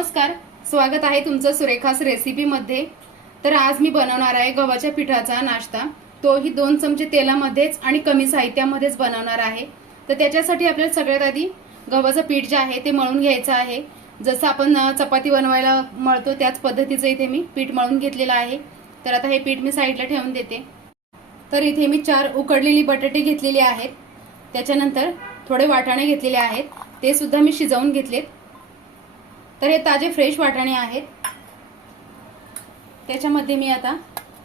नमस्कार स्वागत आहे तुमचं सुरेखास रेसिपीमध्ये. तर आज मी बनवणार आहे गव्हाच्या पिठाचा नाश्ता. तोही दोन चमचे तेलामध्येच आणि कमी साहित्यामध्येच बनवणार आहे. तर त्याच्यासाठी आपल्याला सगळ्यात आधी गव्हाचं पीठ जे आहे ते मळून घ्यायचं आहे. जसं आपण चपाती बनवायला मळतो त्याच पद्धतीचं इथे मी पीठ मळून घेतलेलं आहे. तर आता हे पीठ मी साईडला ठेवून देते. तर इथे मी चार उकडलेली बटाटे घेतलेली आहेत. त्याच्यानंतर थोडे वाटाणे घेतलेले आहेत. ते सुद्धा मी शिजवून घेतलेत. तर हे ताजे फ्रेश वाटाणे आहेत. त्याच्यामध्ये मी आता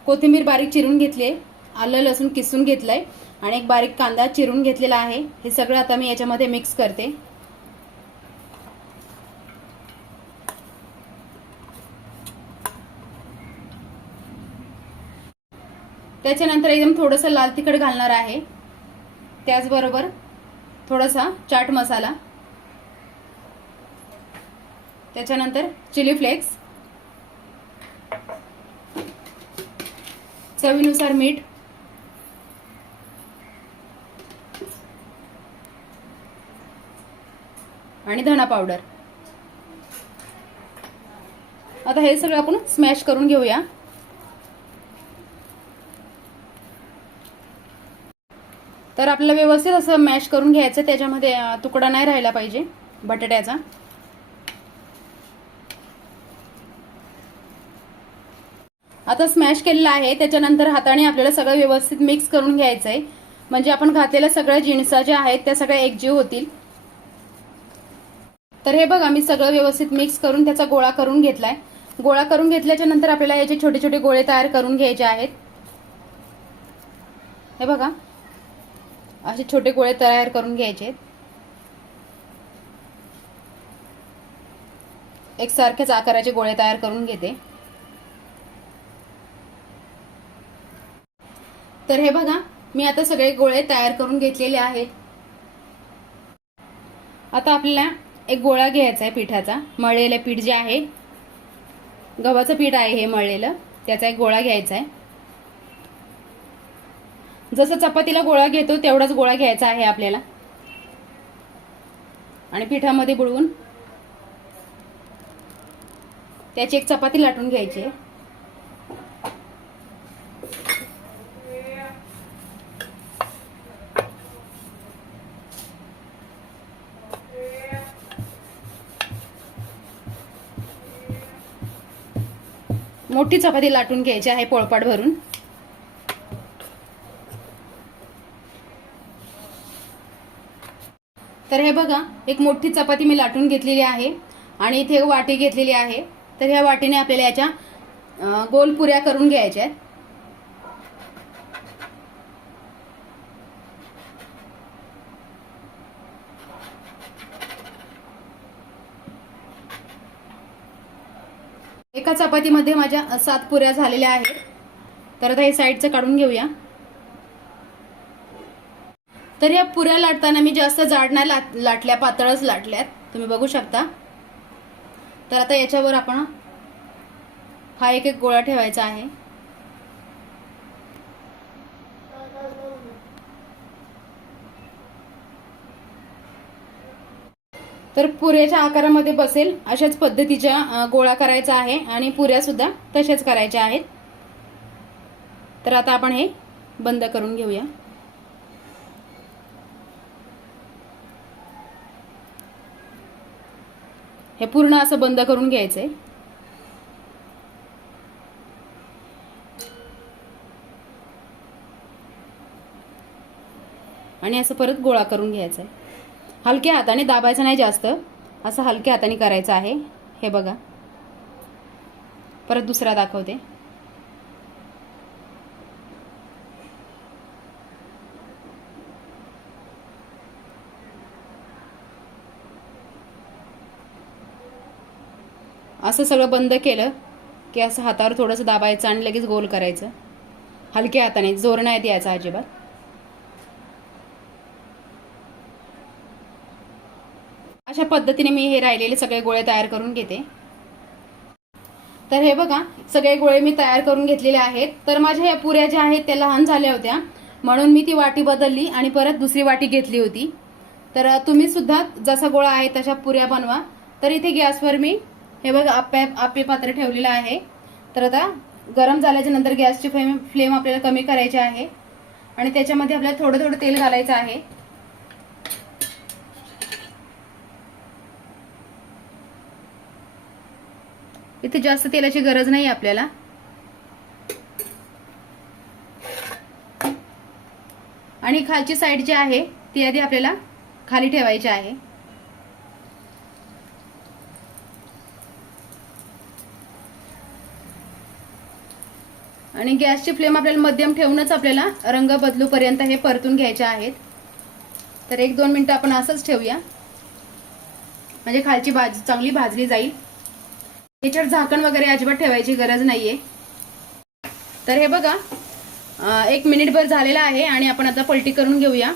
कोथिंबीर बारीक चिरून घेतली आहे आलं लसूण किसून घेतलंय आणि एक बारीक कांदा चिरून घेतलेला आहे. हे सगळं आता मी याच्यामध्ये मिक्स करते. त्याच्यानंतर एकदम थोडंसं लाल तिखट घालणार आहे. त्याचबरोबर थोडासा चाट मसाला. त्याच्यानंतर चिली फ्लेक्स. चवीनुसार मीठ. आणि धना पावडर. आता हे सगळं आपण स्मॅश करून घेऊया. तर आपल्याला व्यवस्थित असं मॅश करून घ्यायचं त्याच्यामध्ये तुकडा नाही राहिला पाहिजे. बटाट्याचा. आता स्मॅश केलेला आहे. त्याच्यानंतर हाताने आपल्याला सगळं व्यवस्थित मिक्स करून घ्यायचं आहे म्हणजे आपण घातलेल्या सगळ्या जिन्सा ज्या आहेत त्या सगळ्या एकजीव होतील. तर हे बघा मी सगळं व्यवस्थित मिक्स करून त्याचा गोळा करून घेतलाय. गोळा करून घेतल्याच्या नंतर आपल्याला याचे छोटे छोटे गोळे तयार करून घ्यायचे आहेत. हे बघा असे छोटे गोळे तयार करून घ्यायचे आहेत. आकाराचे गोळे तयार करून घेते. तर हे बघा मी आता सगळे गोळे तयार करून घेतलेले आहेत. आता आपल्याला एक गोळा घ्यायचा आहे पिठाचा. मळलेलं पीठ जे आहे गव्हाचं पीठ आहे हे मळलेलं त्याचा एक गोळा घ्यायचा आहे. जसं चपातीला गोळा घेतो तेवढाच गोळा घ्यायचा आहे आपल्याला. आणि पिठामध्ये बुडवून त्याची एक चपाती लाटून घ्यायची आहे. मोठी चपाती लाटून घ्यायची आहे पोळपाट भरून. तर हे बघा एक मोठी चपाती मी लाटून घेतलेली आहे आणि इथे वाटी घेतलेली आहे. तर ह्या वाटीने आपल्याला याच्या गोल पुऱ्या करून घ्यायच्या आहेत. एका चपातीमध्ये माझ्या सात पुऱ्या झालेल्या आहेत. तर आता हे साईडचं काढून घेऊया. तर या पुऱ्या लाटताना मी जास्त जाड नाही लाट लाटल्या पातळच लाटल्यात. तुम्ही बघू शकता. तर आता याच्यावर आपण हा एक एक गोळा ठेवायचा आहे. तर पुऱ्याच्या आकारामध्ये बसेल अशाच पद्धतीच्या गोळा करायचा आहे आणि पुऱ्या सुद्धा तशाच करायच्या आहेत. तर आता आपण हे बंद करून घेऊया. हे पूर्ण असं बंद करून घ्यायचंय. आणि असं परत गोळा करून घ्यायचं आहे हलक्या हाताने दाबायचं नाही जास्त. असं हलक्या हाताने करायचं आहे. हे बघा. परत दुसरा दाखवते. असं सगळं बंद केलं की असं हातावर थोडंसं दाबायचं आणि लगेच गोल करायचं. हलक्या हाताने जोर नाही द्यायचा अजिबात. अशा पद्धतीने मी हे राहिलेले सगळे गोळे तयार करून घेते. तर हे बघा सगळे गोळे मी तयार करून घेतलेले आहेत. तर माझ्या ह्या पुऱ्या ज्या आहेत त्या लहान झाल्या होत्या. म्हणून मी ती वाटी बदलली आणि परत दुसरी वाटी घेतली होती. तर तुम्ही सुद्धा जसा गोळा आहे तशा पुऱ्या बनवा. तर इथे गॅसवर मी हे बघा आप्पे आप्पे पात्र ठेवलेलं आहे. तर आता गरम झाल्याच्यानंतर गॅसची फ्लेम फ्लेम आपल्याला कमी करायची आहे. आणि त्याच्यामध्ये आपल्याला थोडं थोडं तेल घालायचं आहे. इथे जास्त तेलाची गरज नाही आपल्याला. आणि खालची साईड जी आहे ती आधी आपल्याला खाली ठेवायची आहे. आणि गॅसची फ्लेम आपल्याला मध्यम ठेवूनच आपल्याला रंग बदलूपर्यंत हे परतून घ्यायचे आहेत. तर एक दोन मिनटं आपण असंच ठेवूया. म्हणजे खालची भाजी चांगली भाजली जाईल. याच्यावर झाकण वगैरे अजिबात ठेवायची गरज नाहीये. तर हे बघा एक मिनिटभर झालेला आहे आणि आपण आता पलटी करून घेऊया.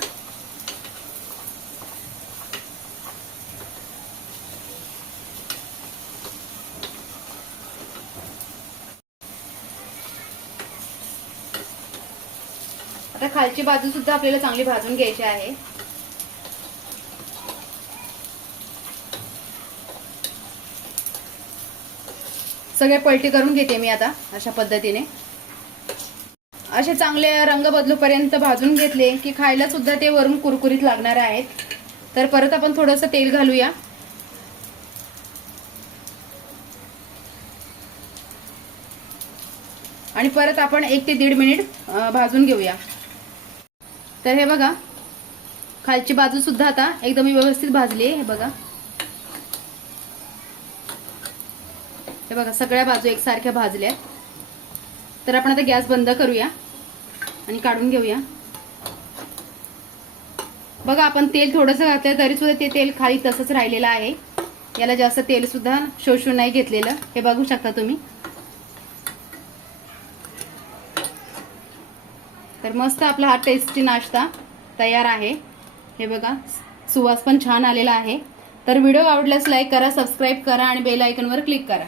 आता खालची बाजू सुद्धा आपल्याला चांगली भाजून घ्यायची आहे. सगळे पलटी करून घेते मी आता अशा पद्धतीने. असे चांगले रंग बदलूपर्यंत भाजून घेतले की खायला सुद्धा ते वरून कुरकुरीत लागणार आहेत. तर परत आपण थोडंसं तेल घालूया. आणि परत आपण एक ते दीड मिनिट भाजून घेऊया. तर हे बघा खालची बाजू सुद्धा आता एकदम व्यवस्थित भाजली आहे हे बघा. हे बघा सगळ्या बाजू एकसारख्या भाजल्या तर आपण आता गॅस बंद करूया आणि काढून घेऊया. बघा आपण तेल थोडंसं घातलं तरी सुद्धा ते तेल खाली तसंच राहिलेलं आहे. याला जास्त तेल सुद्धा शोषून नाही घेतलेलं. हे बघू शकता तुम्ही. तर मस्त आपला हा टेस्टी नाश्ता तयार आहे. हे बघा सुवास पण छान आलेला आहे. तर व्हिडिओ आवडल्यास लाईक करा सबस्क्राईब करा आणि बेल आयकनवर क्लिक करा.